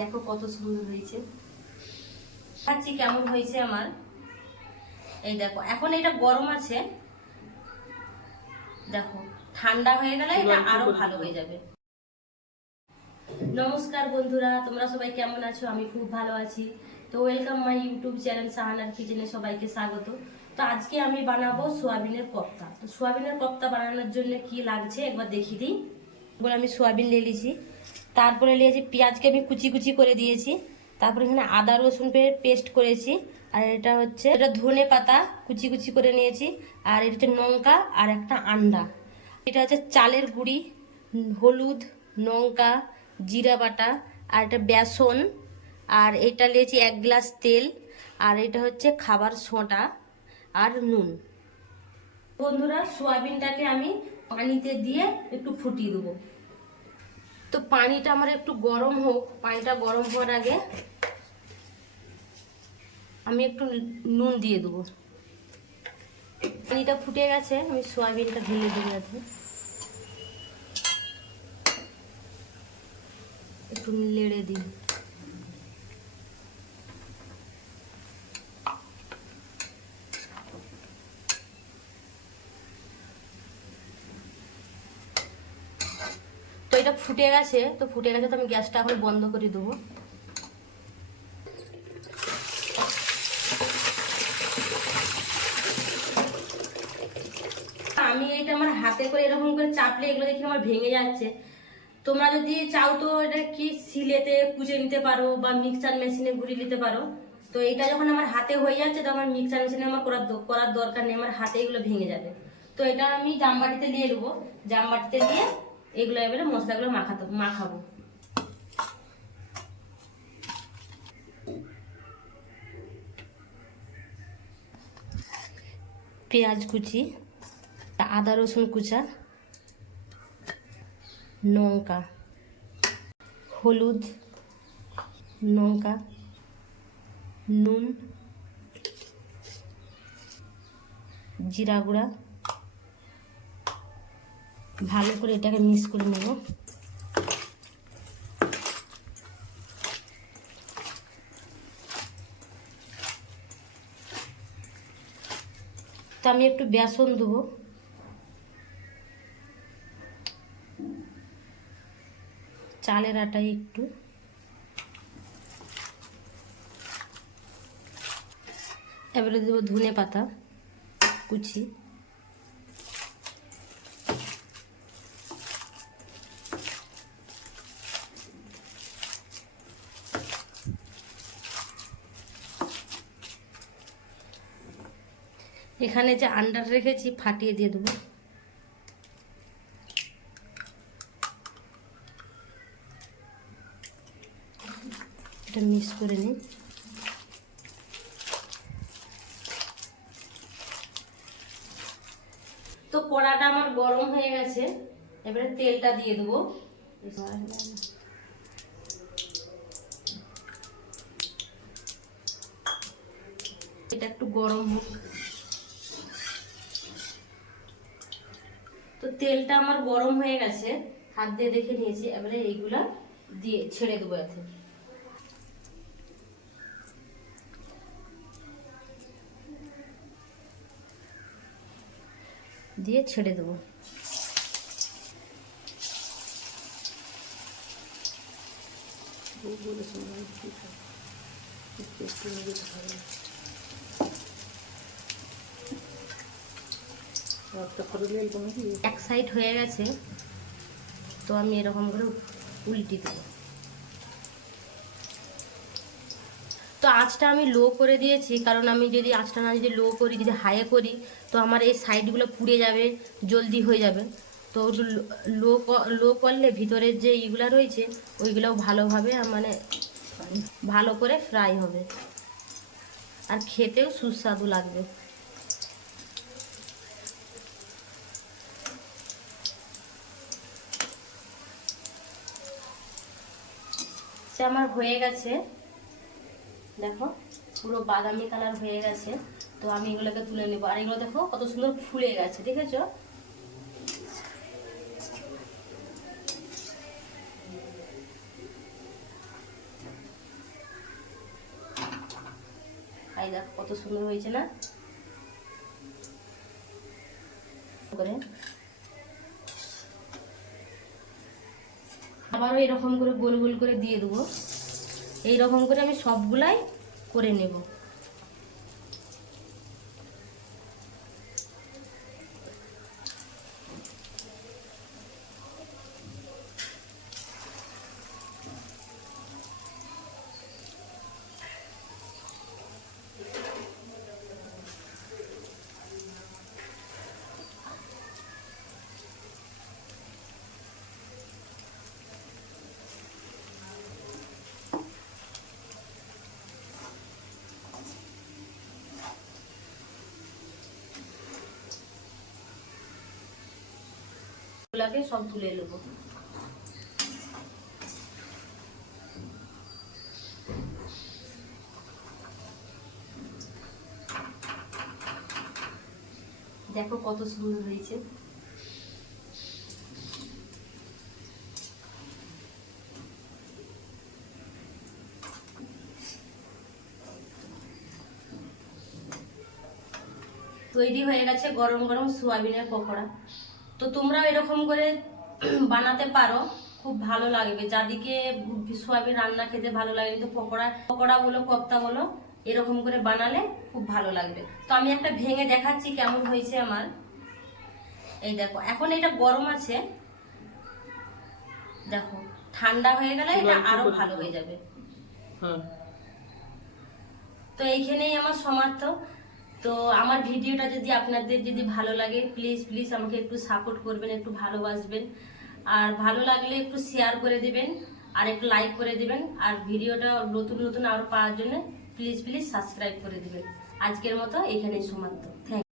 দেখো কত সুন্দর হয়েছে। খাচ্ছি কেমন হয়েছে আমার। এই দেখো এখন এটা গরম আছে, দেখো ঠান্ডা হয়ে গেলে এটা আরো ভালো হয়ে যাবে। নমস্কার বন্ধুরা, তোমরা সবাই কেমন আছো? আমি খুব ভালো আছি। তো ওয়েলকাম মাই ইউটিউব চ্যানেল সাহানার কিচেনে সবাইকে স্বাগত। তো আজকে আমি বানাবো সোয়াবিনের কোফতা। তো সোয়াবিনের কোফতা বানানোর জন্য কি লাগছে একবার দেখিয়ে দিই। এবার আমি সোয়াবিন নিয়ে নিয়েছি, তারপরে নিয়েছি পেঁয়াজকে আমি কুচি কুচি করে দিয়েছি, তারপরে এখানে আদা রসুন পেস্ট করেছি, আর এটা ধনে পাতা কুচি কুচি করে নিয়েছি, আর এটা হচ্ছে লঙ্কা আর একটা আন্ডা। এটা হচ্ছে চালের গুঁড়ি, হলুদ, লঙ্কা, জিরা বাটা, আর এটা বেসন, আর এটা নিয়েছি 1 গ্লাস তেল, আর এটা হচ্ছে খাবার সোডা আর নুন। বন্ধুরা সোয়াবিনটাকে আমি পানিতে দিয়ে একটু ফুটিয়ে দেবো। তো পানিটা আমার একটু গরম হোক, পানিটা গরম হওয়ার আগে আমি একটু নুন দিয়ে দেবো। পানিটা ফুটে গেছে, আমি সোয়াবিনটা ঢেলে দেবো, যাতে একটু নেড়ে দিই। তো এটা ফুটে গেছে, তো আমি গ্যাসটা এখন বন্ধ করে দেবো। আমি এটা আমার হাতে করে এরকম করে চাপলে এগুলো দেখি আমার ভেঙে যাচ্ছে। তোমরা যদি চাও তো এটা কি সিলেতে কুচে নিতে পারো বা মিক্সচার মেশিনে ঘুরিয়ে নিতে পারো। তো এটা যখন আমার হাতে হয়ে যাচ্ছে, তখন মিক্সচার মেশিনে আমার করার দরকার নেই, আমার হাতে এগুলো ভেঙে যাবে। তো এটা আমি জামবাটিতে নিয়ে নেবো, জামবাটিতে নিয়ে এগুলো এবারে মশলাগুলো মাখাবো। পেঁয়াজ কুচি, আদা রসুন কুচা, লঙ্কা, হলুদ, লঙ্কা, নুন, জিরা গুঁড়া, ভালো করে এটাকে মিক্স করে নেব। তো আমি একটু বেসন দেবো, চালের আটায় একটু, এবারে দেবো ধনে পাতা কুচি, এখানে যে আন্ডা রেখেছি ফাটিয়ে দিয়ে দেবো। এটা মিক্স করে নিই। তো কড়াটা আমার গরম হয়ে গেছে, এবারে তেলটা দিয়ে দেবো। এটা একটু গরম হোক। তো তেলটা আমার গরম হয়ে গেছে, হাত দিয়ে দেখে নিয়েছি, এবারে এইগুলা দিয়ে ছেড়ে দেবো, এতে দিয়ে ছেড়ে দেবো। এক সাইড হয়ে গেছে, তো আমি এরকম করে উল্টি দেবো। তো আঁচটা আমি লো করে দিয়েছি, কারণ আমি যদি আঁচটা না যদি লো করি, যদি হাইয়ে করি, তো আমার এই সাইডগুলো পুড়ে যাবে, জলদি হয়ে যাবে। তো লো লো করলে ভিতরের যে ইগুলো রয়েছে ওইগুলোও ভালোভাবে মানে ভালো করে ফ্রাই হবে, আর খেতেও সুস্বাদু লাগবে। সে আমার হয়ে গেছে, দেখো পুরো বাদামি কালার হয়ে গেছে। তো আমি এগুলোকে তুলে নেবো, আর এগুলো দেখো কত সুন্দর ফুলে গেছে, দেখেছো? এই দেখো কত সুন্দর হয়েছে না। করে আবারও এরকম করে গোল গোল করে দিয়ে দেবো। এইরকম করে আমি সবগুলাই করে নেব। এগুলাকে সব তুলে নেবো। দেখো কত সুন্দর হয়েছে। তৈরি হয়ে গেছে গরম গরম সোয়াবিনের পকোড়া। তো তোমরাও এরকম করে বানাতে পারো, খুব ভালো লাগবে। যাদেরকে সোয়াবিন রান্না খেতে ভালো লাগে, কিন্তু পকোড়া বলো কোপ্তা বলো, এরকম করে বানালে খুব ভালো লাগবে। তো আমি একটা ভেঙে দেখাচ্ছি কেমন হয়েছে আমার। এই দেখো, এখন এটা গরম আছে, দেখো ঠান্ডা হয়ে গেলে এটা আরো ভালো হয়ে যাবে। তো এইখানেই আমার সমাপ্ত। তো আমার ভিডিওটা যদি আপনাদের যদি ভালো লাগে, প্লিজ প্লিজ আমাকে একটু সাপোর্ট করবেন, একটু ভালোবাসবেন। আর ভালো লাগলে একটু শেয়ার করে দিবেন, আর একটু লাইক করে দিবেন। আর ভিডিওটা নতুন নতুন আরো পাওয়ার জন্য প্লিজ প্লিজ সাবস্ক্রাইব করে দিবেন। আজকের মতো এখানেই সমাপ্ত। থ্যাংক